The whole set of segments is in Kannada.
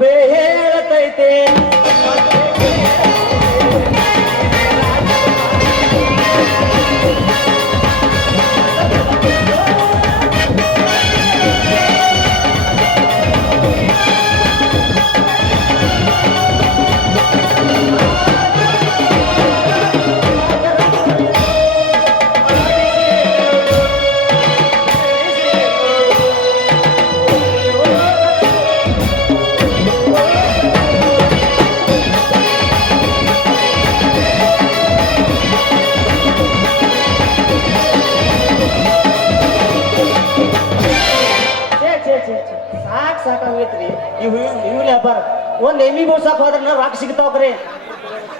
ಗೊಂಬೆ ಹೇಳತೈತೆ ಸಾಕಾಗೈತ್ರಿ ಇವ್ಲಿ ಹಬ್ಬಾರ ಒಂದ್ ಎಮ್ಮಿ ಬೋಸಾಕ್ ಹೋದ್ರ ರಾಕ್ ಸಿಗ್ತಾವ್ರಿ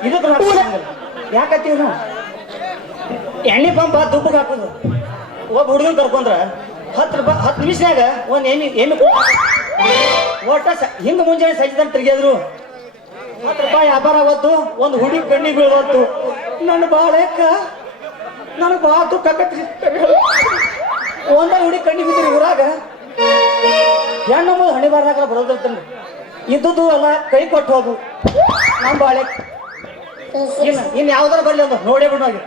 ಇದಕ್ ರಾಕ್ ಸಿಗಂಗಿಲ್ಲ ಯಾಕತ್ತೀವಿ ನಾವು ಎಣ್ಣೆ ಪಂಪ್ ದುಬ್ಬಗ್ ಹಾಕೋದು ಒಬ್ಬ ಹುಡುಗನ್ ಕರ್ಕೊಂಡ್ರ 10 ನಿಮಿಷನಾಗ ಒಂದ್ ಎಮ್ಮಿ ಒಟ್ಟ ಹಿಂಗ ಮುಂಜಾನೆ ಸಜ್ಜದಲ್ಲಿ ತಿರ್ಗಿದ್ರು 10 ರೂಪಾಯಿ ವ್ಯಾಪಾರ ಆವತ್ತು ಒಂದು ಹುಡುಗಿ ಕಣ್ಣಿಗೆ ಬೀಳವತ್ತು ನನ್ನ ಬಾಳೆಕ್ಕ ನನಗೆ ಭಾಳ ದುಃಖ ಆಕತ್ರಿ ಒಂದ ಹುಡುಗಿ ಕಣ್ಣಿಗೆ ಬಿದ್ರಿ ಊರಾಗ ಹೆಣ್ಣು ಹಣಿ ಬಾರ್ದಾಗ ಬರೋದಿರ್ತನ್ರಿ ಇದ್ದುದು ಎಲ್ಲ ಕೈ ಕೊಟ್ಟು ಹೋಗು ನಮ್ಮ ಬಾಳೆ ಇನ್ನು ಯಾವ್ದಾರ ಬರ್ಲಿ ಅಂತ ನೋಡೇ ಬಿಡೋಗಿ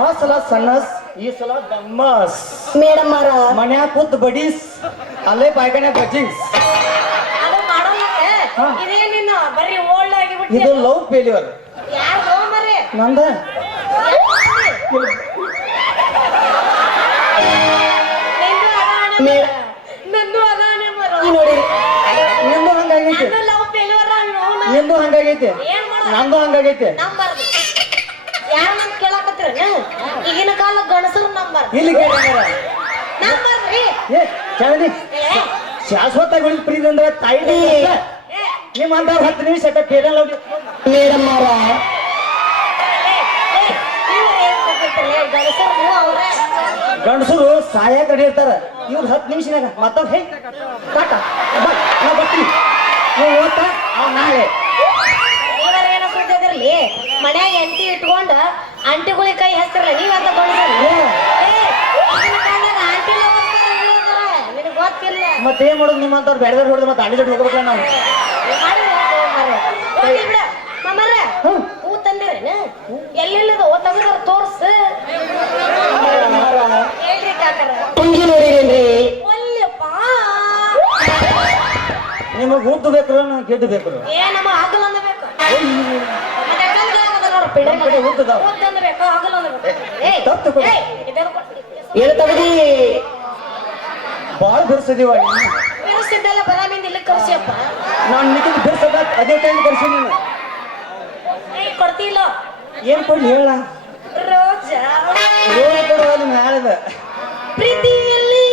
ಆ ಸಲ ಸಣ್ಣಸ್ ಈ ಸಲ ದಮ್ಮಸ್ ಮೇಡಮ್ ಅವರ ಮನ್ಯಾಗ ಕೂತ್ ಬಡೀಸ್ ಅಲ್ಲೇ ಪಾಯ್ಕಾನೆ ಬಜೀಸ್ ಅದು ಮಾಡೋಲ್ಲ ಹಾ. ಇದೇನೇನು ಬರೀ ಓಲ್ಡ್ ಆಗಿ ಇದು ಬಿಟ್ಟು ಲವ್ ಫೇಲ್ಯೂರ್ ಯಾರು ಹೋಮರೆ ನಂದ ನಂದು ಅದಾನೆ ಮರ ನೋಡಿ ನಿಂದು ಹಂಗಾಗೈತೆ ನಂದು ಲವ್ ಫೇಲ್ಯೂರ್ ನೋನ ನಿಂದು ಹಂಗಾಗೈತೆ ಏನ್ ಮಾಡೋದು ನಂದು ಹಂಗಾಗೈತೆ ನಂಬರ್ ಯಾರು ನಮ್ ಕೇಳಾಕತ್ತೀರ ಈಗಿನ ಕಾಲ ಗಣಸರು ನಂಬರ್ ಇಲ್ಲಿ ಕೇಳಿದಾರ ನಂಬರ್ ರೀ ಏ ಚಾವನಿ ಶಾಶ್ವತ ಗುಳಿಗೆ ಪ್ರೀತಿ ಅಂದ್ರೆ ತಾಯಿ ನಿಮ್ಮ ಅಂತ 10 ನಿಮಿಷ ಪೇರಲ್ ಹೋಗಿ ಮೇಡಮ್ ಅವರ ಗಣಸರು ನೀವು ಅವ್ರೆ ಗಂಡಸರು ಸಾಯ ಕಡಿರ್ತಾರ ಇವ್ರು 10 ನಿಮಿಷನಾಗ ಮತ್ತೊಂದು ಹೇ ಕಾಟ ಬಾ ನಾ ಬರ್ತೀನಿ ನೀವು ಓದ್ತಾ ಅವ್ನು ನಾಳೆ ನೀವೇನ ಸುದ್ದಿದಿರ್ಲಿ ಮನ್ಯಾಗ ಎಂಟಿ ಇಟ್ಕೊಂಡ ಆಂಟಿಗಳಿಗೆ ಕೈ ಹಚ್ತಿರಲ್ಲ ನೀವಂತ ಗಣಸರು ಆಂಟಿ ನಿನಗೆ ಗೊತ್ತಿಲ್ಲ ಮತ್ತೆ ಏನ್ ಮಾಡೋದು ನಿಮ್ಮಂತವ್ರು ಬೆಳೆದವ್ರು ಹೊಡೆದು ಮತ್ತೆ ಅಡ್ಡಿ ಜೊತೆ ಹೋಗ್ಬೇಕಲ್ಲ ನಾವು ಹೂ ತಂದಿರೇನ ಎಲ್ಲೆಲ್ಲದ ತೆಗೆದಾರ ತೋರ್ಸ ಹೇಳ್ರಿ ಕಾಕರ ಒಲ್ಲೆಪ್ಪ ನಿಮಗೆ ಊಟ ಬೇಕು ಗೆಡ್ಡು ಬೇಕು ಏ ನಮ್ಮ ಹಗಲ್ ಅಂದಬೇಕು ಬಾಳ ಬಿರ್ಸದೀವ ಬಿರುಸಿದ್ದೆಲ್ಲ ಬರಾಮಿಂದ ಇಲ್ಲಿ ಕರ್ಸಿಯಪ್ಪ ನಾನು ನಿಂತಿದ್ದು ಬಿರ್ಸದ ಅದೇ ಟೈಮ್ ಕರ್ಸಿ ನೀನು ಕೊಡ್ತಿಲ್ಲ ಏನ್ ಕೊಡ್ಲಿ ಹೇಳ ರೋಜಾ ರೋಗ ಕೊಡುವ ನಿಮ್ ಹೇಳದ ಪ್ರೀತಿಯಲ್ಲಿ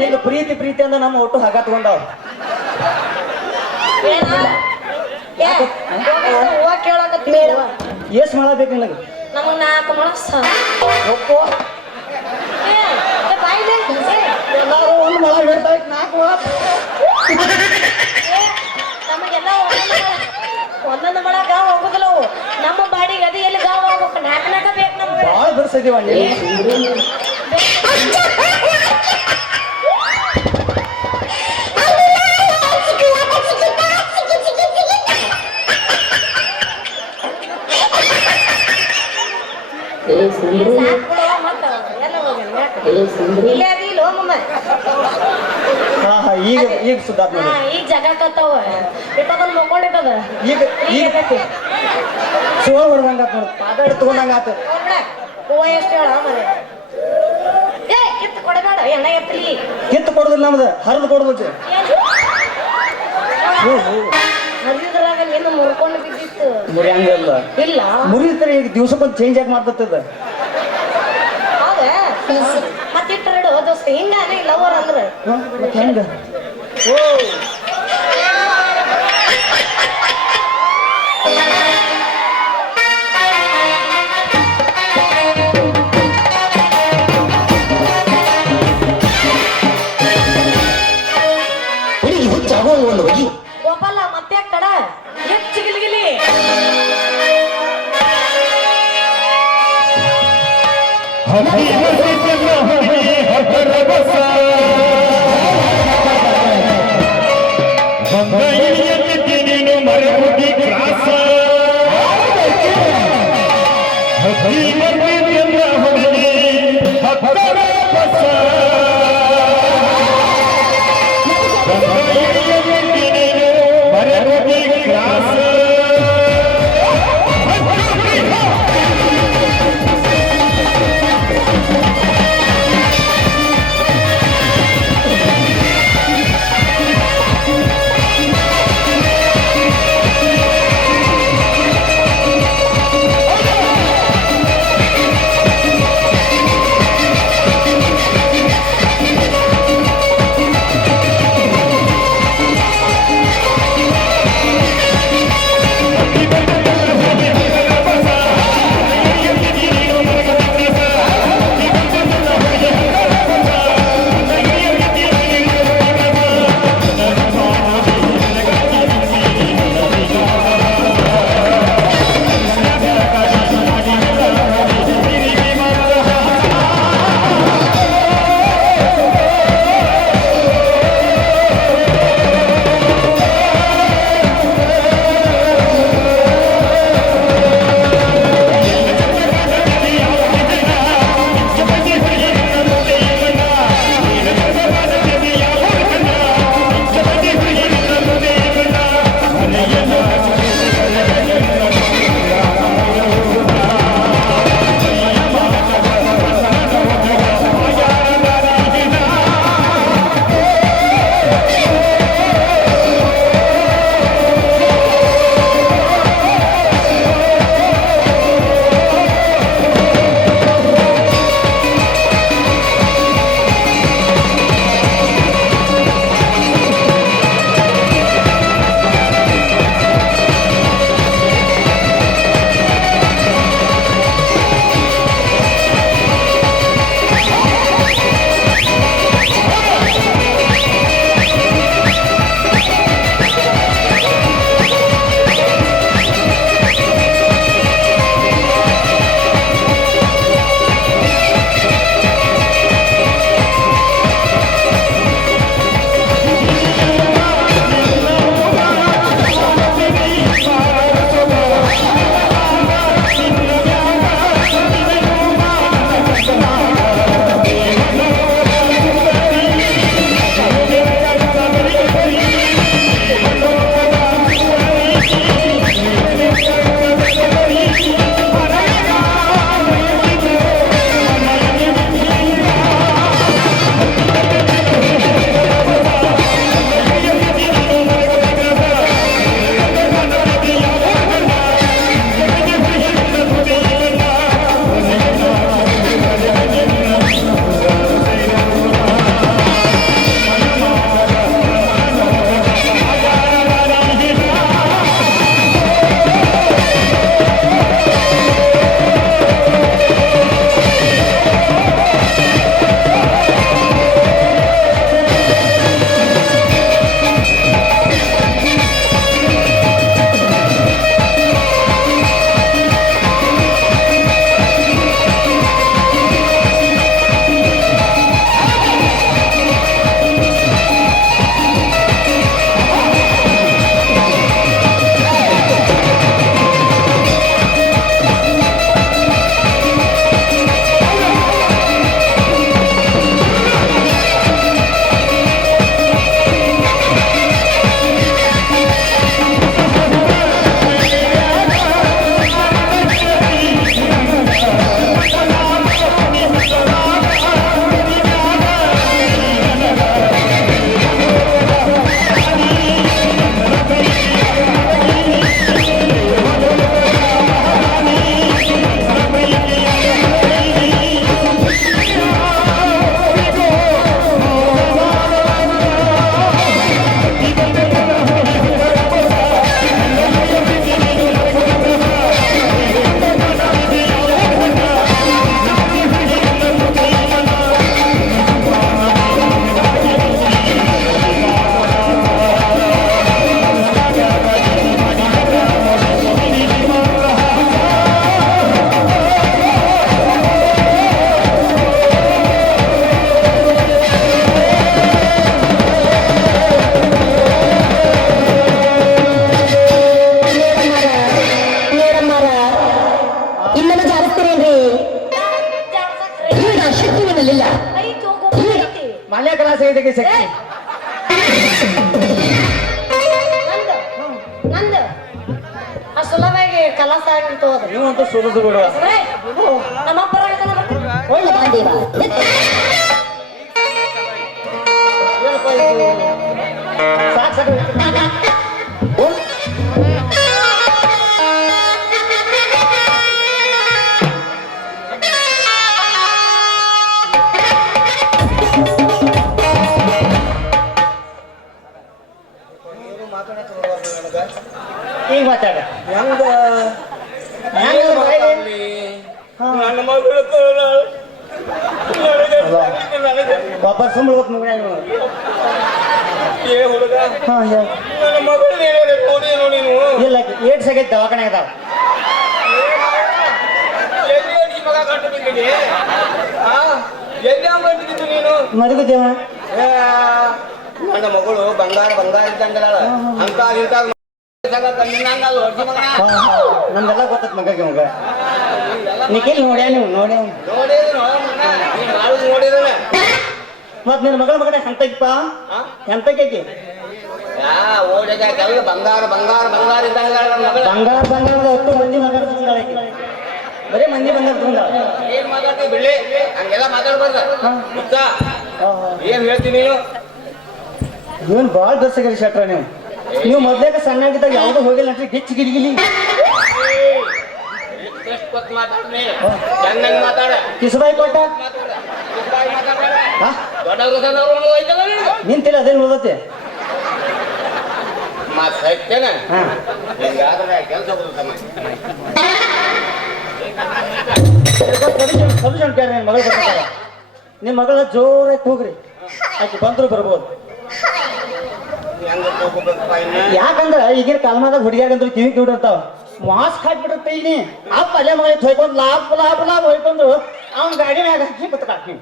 ಹಿಂಗ ಪ್ರೀತಿ ಪ್ರೀತಿ ಅಂದ ನಮ್ಮ ಒಟ್ಟು ಹಗ ತಗೊಂಡವ್ ಹೂವ ಕೇಳಕತ್ತಿ ಮೇಡಮ್ ಎಷ್ಟ್ ಮಾಡಬೇಕು ನಿನಗೆ ನಮಗ್ 4 ಮನಸ್ಸ ಒಪ್ಪೋ ಎಲ್ಲಾರು ಒಂದು ಮಳ ಹೇಳ್ತಾ ಇತ್ತು 4 ಮಳ ನಮಗೆಲ್ಲ ಒಂದೊಂದು ಮಳ ಗಾವ್ ಹೋಗುದಿಲ್ಲ ಅವು ನಮ್ಮ ಬಾಡಿಗೆ ಅದು ಎಲ್ಲಿ ಗಾವ್ ಹೋಗ್ಬೇಕು 4 ಬೇಕು ನಮ್ಗೆ ಬಾಳ ಬಿರ್ಸದೀವ ಈಗ ಈಗ ಸುದ್ದಾತ್ ನೋಡಿ ಈಗ ಜಗ ಕತ್ತಾವ ಇಪ್ಪತ್ತೊಂದು ಮಕ್ಕೊಂಡಿದ್ದದ ಈಗ ಈಗ ಸುವ ಹೊಡ್ದಂಗ ಆತ್ ನೋಡಿ ಪಾದಾಡಿ ತಗೊಂಡಂಗ ಆತ ಹೂವ ಎಷ್ಟು ಹೇಳ ಮರೆ ಏ ಕಿತ್ತು ಕೊಡಬೇಡ ಎಣ್ಣ ಎತ್ತಲಿ ಕಿತ್ತು ಕೊಡುದಿಲ್ಲ ನಮ್ದು ಹರಿದು ಕೊಡುದು ಹರಿದ್ರಾಗ ಏನು ಮುರ್ಕೊಂಡು ಬಿದ್ದಿತ್ತು ಮುರಿಯಂಗಲ್ಲ ಇಲ್ಲ ಮುರಿತಾರೆ ಈಗ ದಿವ್ಸಕ್ಕೊಂದು ಚೇಂಜ್ ಆಗಿ ಮಾಡ್ತದ ಹೌದ ಮತ್ತಿಟ್ಟರೆಡು ದೋಸ್ತ ಹಿಂಗಾನೆ ಲವರ್ ಅಂದ್ರೆ ಹೆಂಗ ಓ ಗೋಪಾಲ ಮತ್ತೆ ತಡ ಹೆಚ್ಚು ಗಿಲಿಗಿಲಿ ನನ್ನಲ್ಲಿಲ್ಲ. ಐತಿ ಹೋಗು ಐತಿ ಮಲ್ಯ ಕಲಾಸ ಐತೆ ಶಕ್ತಿ ನಂದು ನಂದು ಆ ಸುಲಭವಾಗಿ ಕಲಾಸ ಆಗಿತ್ತು ಅದು ನೀವಂತೂ ಸುರಿದು ಬಿಡುವ ನಮ್ಮಪ್ಪ ಹೇಳ್ತಾನೆ ಬರ್ತೀನಿ ಒಳ್ಳೆ ಬಾಂಧೇವ. ಸಾಕು ಸಾಕು ಈಗ ಮಾತಾಡ ಹೆಂಗ ನನ್ನ ಮಗಳು ವಾಪಸ್ ಸುಮ್ಮನೆ ಮಗನ ಏ ಹುಡುಗ ಹಾ ನನ್ನ ಮಗಳು ನೋಡೇನು ನೀನು ಇಲ್ಲ ಏಟ್ ಸಗೈತೆ ದವಾಖಾನೆ ಅದಾವ ಎಲ್ಲಿ ಅಡಿಗೆ ಮಗ ಗಂಟು ಬಿದ್ದಿದೆ ಎಲ್ಲಿ ಹಂಗ ಗಂಟು ನೀನು ಮದುಗುದೇವ ಏ, ನನ್ನ ಮಗಳು ಬಂಗಾರ ಬಂಗಾರ ಇದ್ದಂಗಲ್ಲ ಅಂತ ಇಂತ ಅಡ್ಜಿ ಮಗನ ನಮ್ದೆಲ್ಲ ಗೊತ್ತತ್ ಮಗಗೆ ಮಗ ನಿಖಿಲ್ ನೋಡ್ಯಾ ನೀವು ನೋಡ್ಯ ನೋಡಿದ್ರು ನೀನು ಮಾಡುದು ನೋಡಿದ್ರೆ ಮತ್ ನಿನ್ನ ಮಗಳ ಮಗನ ಎಂತೈತಪ್ಪ ಎಂತಕೈತಿ ಯಾ ಓಡಿದ ಬಂಗಾರ ಬಂಗಾರ ಬಂಗಾರ ಇದ್ದಂಗ ನನ್ನ ಮಗಳು ಬಂಗಾರ ಬಂಗಾರದ ಒಟ್ಟು ಮಂದಿ ಬಂಗಾರ ತಗೊಂಡಾಳಕಿ ಬರೀ ಮಂದಿ ಬಂಗಾರ ತಗೊಂಡಾಳ ಏನ್ ಮಾತಾಡ್ತಿ ಬಿಡ್ಲಿ ಹಂಗೆಲ್ಲ ಮಾತಾಡ್ಬಾರ್ದ ಗೊತ್ತ ಏನ್ ಹೇಳ್ತೀನಿ ನೀನು ಇವನ್ ಬಾಳ್ ದರ್ಶಕರಿ ಶೆಟ್ರ ನೀವು ಮೊದ್ಲೇಕ ಸಣ್ಣಾಗಿದ್ದಾಗ ಯಾವ್ದು ಹೋಗಿಲ್ಲ ಅಂತ ಗಿಚ್ಚಿ ಗಿರಿಗಿಲಿ ಎಷ್ಟು ಹೊತ್ತು ಮಾತಾಡ್ನಿ ಚೆನ್ನಾಗಿ ಮಾತಾಡ ಕಿಸಬಾಯಿ ಕೊಟ್ಟ ಹಾ ದೊಡ್ಡವ್ರು ಸಣ್ಣವ್ರು ಹೋಯ್ತಲ್ಲ ನಿನಗೆ ನಿಂತಿಲ್ಲ ಅದೇನು ಓದತ್ತೆ ಮಾತು ಸತ್ಯನ ಹಾ ಹಿಂಗಾದ್ರೆ ಕೆಲಸ ಬರುತ್ತಮ್ಮ ಸೊಲ್ಯೂಷನ್ ಕೇಳಿ ನಿನ್ನ ಮಗಳು ಬರ್ತಾಳ ನಿಮ್ಮ ಮಗಳ ಜೋರಾಗಿ ಹೋಗ್ರಿ ಆಕೆ ಬಂದ್ರು ಬರ್ಬೋದು ಹೆಂಗ ಹೋಗ್ಬೇಕಪ್ಪ ಇನ್ನ ಯಾಕಂದ್ರ ಈಗಿನ ಕಾಲಮಾದಾಗ ಹುಡುಗಿಯಾಗಂದ್ರು ಕಿವಿ ಕಿವಿಡಿರ್ತಾವ ಮಾಸ್ಕ್ ಹಾಕ್ಬಿಟ್ಟಿರ್ತ ಈಗ ಅಪ್ಪ ಅಲ್ಲೇ ಮಗ ಹೊಯ್ಕೊಂಡು ಲಾಭ ಲಾಭ ಲಾಭ ಹೊಯ್ಕೊಂಡು ಅವ್ನ ಗಾಡಿ ಮ್ಯಾಗ ಹಾಕಿ ಬತ್ಕಾಕಿ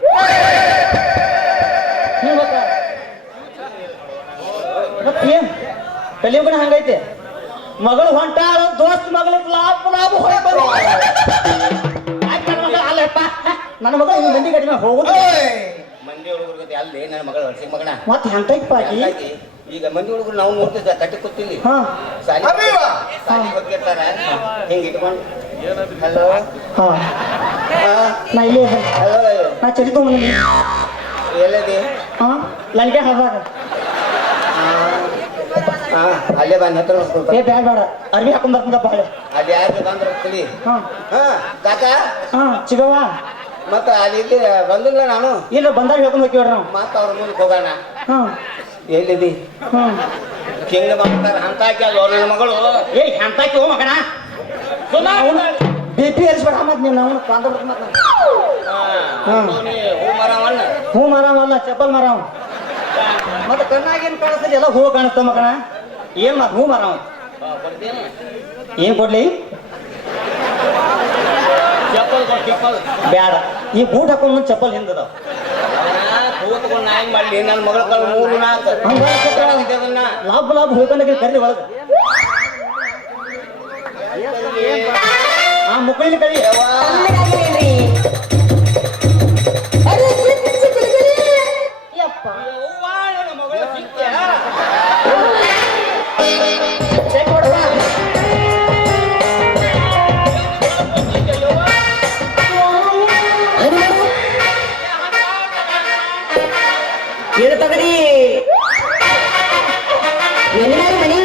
ಮತ್ತೇನ್ ಕಲಿಯುಗನ ಹಂಗೈತೆ ಮಗಳು ಹೊಂಟಾಳ ದೋಸ್ತ್ ಮಗಳ ಲಾಭ ಲಾಭ ಹೊಯ್ಕೊಂಡು ಅಲ್ಲಪ್ಪ ನನ್ನ ಮಗ ಇನ್ನು ಮಂದಿ ಗಾಡಿ ಮ್ಯಾಗ ಹೋಗುದು ಮಂದಿ ಹುಡುಗರಿಗೆ ಅಲ್ಲಿ ನನ್ನ ಮಗಳು ವರ್ಷ ಮಗನ ಮತ್ತೆ ಎಂತೈತಪ್ಪ ಆಕಿ ಹಾಗಾಗಿ ಈಗ ಮಂದಿ ಹುಡುಗರು ನಾವು ನೋಡ್ತಿದ್ದ ಕಟ್ಟಿ ಕೂತಿಲ್ಲಿ ಹಾ ಸಾಲಿ ಹೋಗ್ತಿರ್ತಾರ ಹಿಂಗ ಇಟ್ಕೊಂಡು ಹಲೋ ಹಾ ನಾ ಇಲ್ಲೇ ಇದ್ದೆ. ಹಲೋ ನಾ ಚಳಿ ತೊಗೊಂಬಂದಿನಿ ಎಲ್ಲದಿ ಹಾ ಲಂಕೆ ಹಾದಾಗ ಹಾ ಅಲ್ಲೇ ಬಂದ ಹತ್ರ ಹೋಗ್ಕೊಳ್ತಾರೆ. ಏ ಬ್ಯಾಡ ಬೇಡ ಅರ್ವಿ ಹಾಕೊಂಡ್ ಬರ್ತದಪ್ಪ ಹಳೆ ಅಲ್ಲಿ ಯಾರು ಬಂದ್ರ ಕಲಿ ಹಾ ಹಾ ಕಾಕ ಹಾ ಚಿಗವ್ವ ಮತ್ತ ಅಲ್ಲಿ ಇಲ್ಲಿ ಬಂದಿಲ್ಲ ನಾನು ಇಲ್ಲ ಬಂದಾಗ ಹೇಳ್ಕೊಂಡ್ ಹೋಗ್ತೀವ್ರಿ ನಾವು ಮತ್ತ ಅವ್ರ ಮುಂದಕ್ಕೆ ಹೋಗೋಣ ಹಾ ಎಲ್ಲಿದಿ ಹಾ ಹಿಂಗ ಮಾಡ್ತಾರ ಅಂತ ಅವ್ರ ನನ್ನ ಮಗಳು ಏ ಎಂತಾಕಿ ಹೋ ಮಗನ ಬಿ ಪಿ ಏರಿಸ್ಬೇಡ ಮತ್ ನೀನು ನಾವು ಕಾಂತ ಮತ್ ಹೂ ಮರವನ್ನ ಹೂ ಮಾರವಲ್ಲ ಚಪ್ಪಲ್ ಮಾರವ ಮತ್ತೆ ಕಣ್ಣಾಗೇನ್ ಕಾಣಿಸ್ತದೆ ಎಲ್ಲ ಹೂ ಕಾಣಿಸ್ತ ಮಗನ ಏನ್ ಮತ್ ಹೂ ಮಾರವ ಕೊಡ್ತೇನೆ ಏನ್ ಕೊಡ್ಲಿ ಚಪ್ಪಲ್ ಚಪ್ಪಲ್ ಬ್ಯಾಡ ಈ ಬೂಟ್ ಹಾಕೊಂಡ್ ಚಪ್ಪಲ್ ಹಿಂದದ ಕೂತ್ಕೊಂಡು ನಾ ಹೆಂಗ್ ಮಾಡ್ಲಿ ನನ್ನ ಮಗಳ ಕಲ್ 3-4 ಅದನ್ನ ಲಾಭ ಲಾಭ ಹೋಗ್ಕೊಂಡ ಕರ್ರಿ ಒಳಗ ಆ ಮುಕ್ಕಳಿನ ಕರಿ ಯಪ್ಪ ನನ್ನ ಮಗಳ ಸಿಕ್ಕ ಚೆಕ್ ಕೊಡಪ್ಪ ಏನು ತಗಡಿ ಎಲ್ಲಿದ್ದಾರೆ ಮನಿ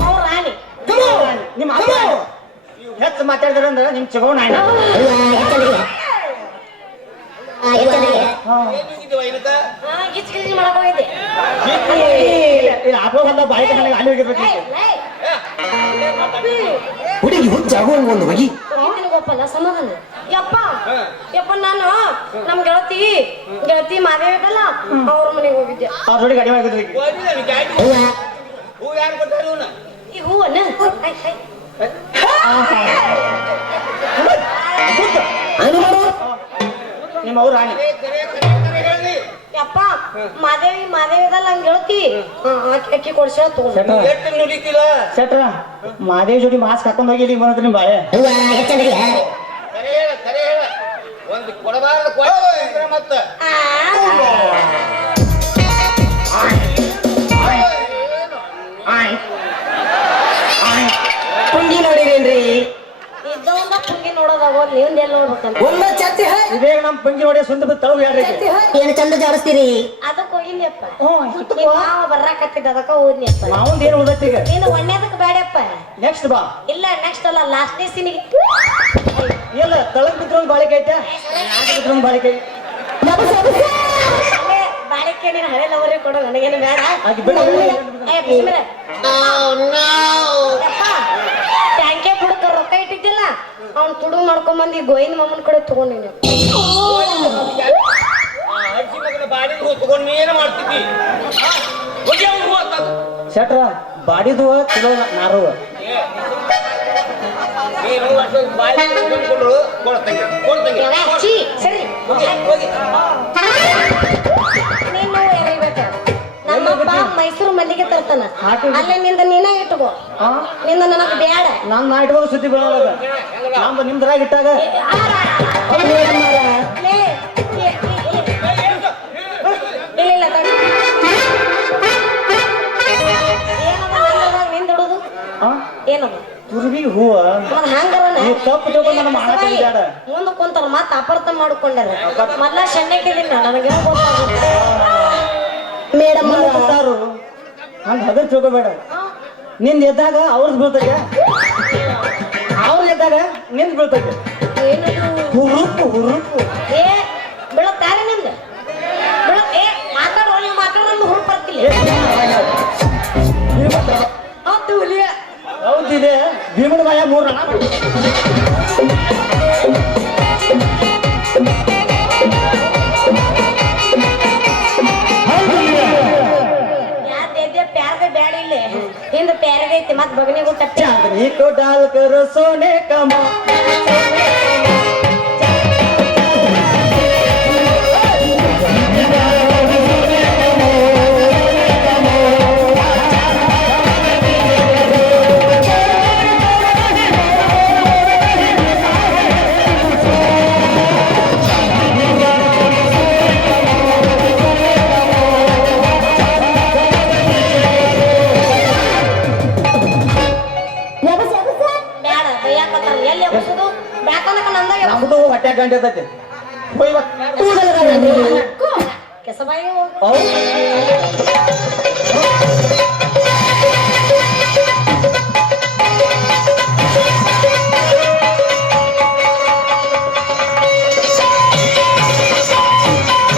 ಅವ್ರ ರಾಣಿ ನಿಮ್ಮ ಅಮ್ಮ ಹೆಚ್ಚು ಮಾತಾಡಿದ್ರ ಅಂದ್ರೆ ನಿಮ್ ಚಗೋ ನಾಯಿ ಗಿಚ್ ಗಿಚ್ ಮಾಡಕ್ ಹೋಗಿದ್ದೆ ಹಾಕೋಲ್ಲ ಬಾಯಿ ಕಣ್ಣಾಗ ಅಲ್ಲಿ ಹೋಗಿರ್ಬೇಕು ಹುಡುಗಿ ಹುಚ್ಚಾಗುವಂಗ ಒಂದು ಬಗಿ ಗೊಪ್ಪಲ್ಲ ಸಮಾಧಾನ ಯಪ್ಪ ಯಪ್ಪ ನಾನು ನಮ್ ಗೆಳತಿ ಮಾದೇವಿ ಐತಲ್ಲ ಅವ್ರ ಮನೆಗೆ ಹೋಗಿದ್ದೆ ಅವ್ರ ಜೋಡಿ ಗಾಡಿ ಮಾಡಿದ್ರಿ ಹೂ ಯಾರು ಕೊಟ್ಟಾರ ಇವನ್ನ ಈ ಹೂವನ್ನ ನಿಮ್ಮ ಅವ್ರ ರಾಣಿ ಹೇಳಿ ಯಪ್ಪ ಮಾದೇವಿ ಇದಲ್ಲ ಹಂಗ ಗೆಳತಿ ಅಕ್ಕಿ ಕೊಡ್ಸ ತಗೊಂಡ್ ಶೆಟ್ರ ಎಷ್ಟು ನುಡಿತಿಲ್ಲ ಶೆಟ್ರ ಮಾದೇವ್ ಜೋಡಿ ಮಾಸ್ಕ್ ಹಾಕೊಂಡ್ ಹೋಗಿ ಇಲ್ಲಿ ಬಂದ್ರಿ ನಿಮ್ ಬಾಳೆ ಕರೆ ಹೇಳ ಒಂದು ಕೊಡಬಾರ್ದು ಕೊಡ ಮತ್ತ ಪುಂಗಿ ನೋಡಿರೇನ್ರಿ ಇದ್ದವಂದ ಪುಂಗಿ ನೋಡೋದಾಗ ನೀವ್ ಎಲ್ಲಿ ನೋಡ್ಬೇಕಂತ ಒಮ್ಮ ಚತ್ತಿ ಇದೇ ನಮ್ಮ ಪಂಗಿ ನೋಡಿ ಸುಂದ ತಳವು ಯಾರಿಗೆ ಏನು ಚಂದ ಜಾಡಿಸ್ತೀರಿ ಅದಕ್ಕೆ ಹೋಗಿಲ್ಲಪ್ಪ ಮಾವ ಬರ್ರಾಕತ್ತಿದ್ದ ಅದಕ್ಕ ಹೋದ್ನಿಯಪ್ಪ ನಾವೊಂದು ಏನು ಓದತ್ತಿ ಈಗ ನೀನು ಒಣ್ಣೆದಕ್ಕೆ ಬೇಡಪ್ಪ ನೆಕ್ಸ್ಟ್ ಬಾ ಇಲ್ಲ ನೆಕ್ಸ್ಟ್ ಅಲ್ಲ ಲಾಸ್ಟ್ನೇ ಸೀನಿಗೆ ಇಲ್ಲ ತಳಗ್ ಬಿದ್ರೊಂದು ಬಾಳಿಕೆ ಐತೆ ಬಿದ್ರೊಂದು ಬಾಳಿಕೆ ಬಾಳಿಕೆ ನೀನು ಹಳೆ ಲವರೇ ಕೊಡೋ ನನಗೇನು ಬೇಡ ಆಗಿ ಬಿಡು ಟ್ಯಾಂಕೆ ಹುಡುಕ ರೊಕ್ಕ ಇಟ್ಟಿದ್ದಿಲ್ಲ ಅವ್ನು ತುಡುಗ್ ಮಾಡ್ಕೊಂಬಂದು ಈ ಗೋವಿಂದ ಮಾಮನ ಕಡೆ ತಗೊಂಡಿನಿ ಅಜ್ಜಿ ಮಗನ ಬಾಡಿ ತಗೊಂಡು ನೀ ಏನು ಮಾಡ್ತಿದ್ದಿ ಶೆಟ್ರ ಬಾಡಿದು ಚಲೋ ನಾರುವ ನೀನು ಬಾಡಿ ತಗೊಂಡ್ರು ಕೊಡ್ತಂಗೆ ಛೀ, ಸರಿ ಹೋಗಿ ನೀನು ಎರಿಬೇಕ ನಮ್ಮಪ್ಪ ಮೈಸೂರು ಮಲ್ಲಿಗೆ ತರ್ತಾನ ಅಲ್ಲೇ ನಿಂದ ನೀನ ಇಟ್ಕೋ ನಿಂದ ನನಗ್ ಬ್ಯಾಡ ನಾನು ನಾ ಇಟ್ಕೊಂಡು ಸುದ್ದಿ ಬೀಳೋದ ನಮ್ದು ನಿಮ್ದ್ರಾಗ ಇಟ್ಟಾಗ ಲೇ, ಇಲ್ಲ ತಡಿ ಏನದ ನಿಂದಿಡುದು ಏನದ ಕುರ್ಬಿ ಹೂವ ಮತ್ ಹಂಗಾರ ನೀವು ತಪ್ಪು ತಗೊಂಡು ನನ್ನ ಮಾಡಕ್ಕೆ ಬೇಡ ಮುಂದೆ ಕುಂತಾರ ಮತ್ತ ಅಪಾರ್ಥ ಮಾಡ್ಕೊಂಡಾರ ಮೊದ್ಲ ಸಣ್ಣಕ್ಕಿದ್ದೀನಿ ನನಗೆ ಗೊತ್ತಾಗುತ್ತೆ ಮೇಡಮ್ ಕೊಟ್ಟಾರು ಹಂಗ ಹಗರ್ ತಿಳ್ಕೊಬೇಡ ನಿಂದ ಎದ್ದಾಗ ಅವ್ರದ್ದು ಬೀಳ್ತೈತೆ ಅವ್ರ ಎದ್ದಾಗ ನಿಂದ ಬೀಳ್ತೈತೆ ಏನದು ಹುರುಪು ಹುರುಪು ಏ ಬೀಳತ್ತಾರೆ ನಿಂದ ಏ ಮಾತಾಡೋ ನೀವು ಮಾತಾಡೋದು ಹುರುಪ್ ಬರ್ತಿಲ್ಲ ಹೌದು ಹುಲಿಯ ಹೌದಿದೆ ಭೀಮನ ಮಾಯ ಮೂರಣ ಪ್ಯಾರದ ಬ್ಯಾಡ ಇಲ್ಲಿ ಹಿಂದ ಪ್ಯಾರಗೈತಿ ಮತ್ ಬಗನಿಗೂ ತಟ್ಟಿ चांदनी को डाल कर सोने का ಬ್ಯಾಡ ಬೈಯಾಕತ್ತಾರ ಎಲ್ಲಿ ಎಬ್ಬಿಸೋದು ಬ್ಯಾಕನಕ ನಂದಾಗ ನಮ್ದು ಹೊಟ್ಟೆ ಗಂಟೆ ಐತೈತಿ ಹೋಯ್ ಕೆಸಬಾಯಿ ಹೋಗು ಹೌದು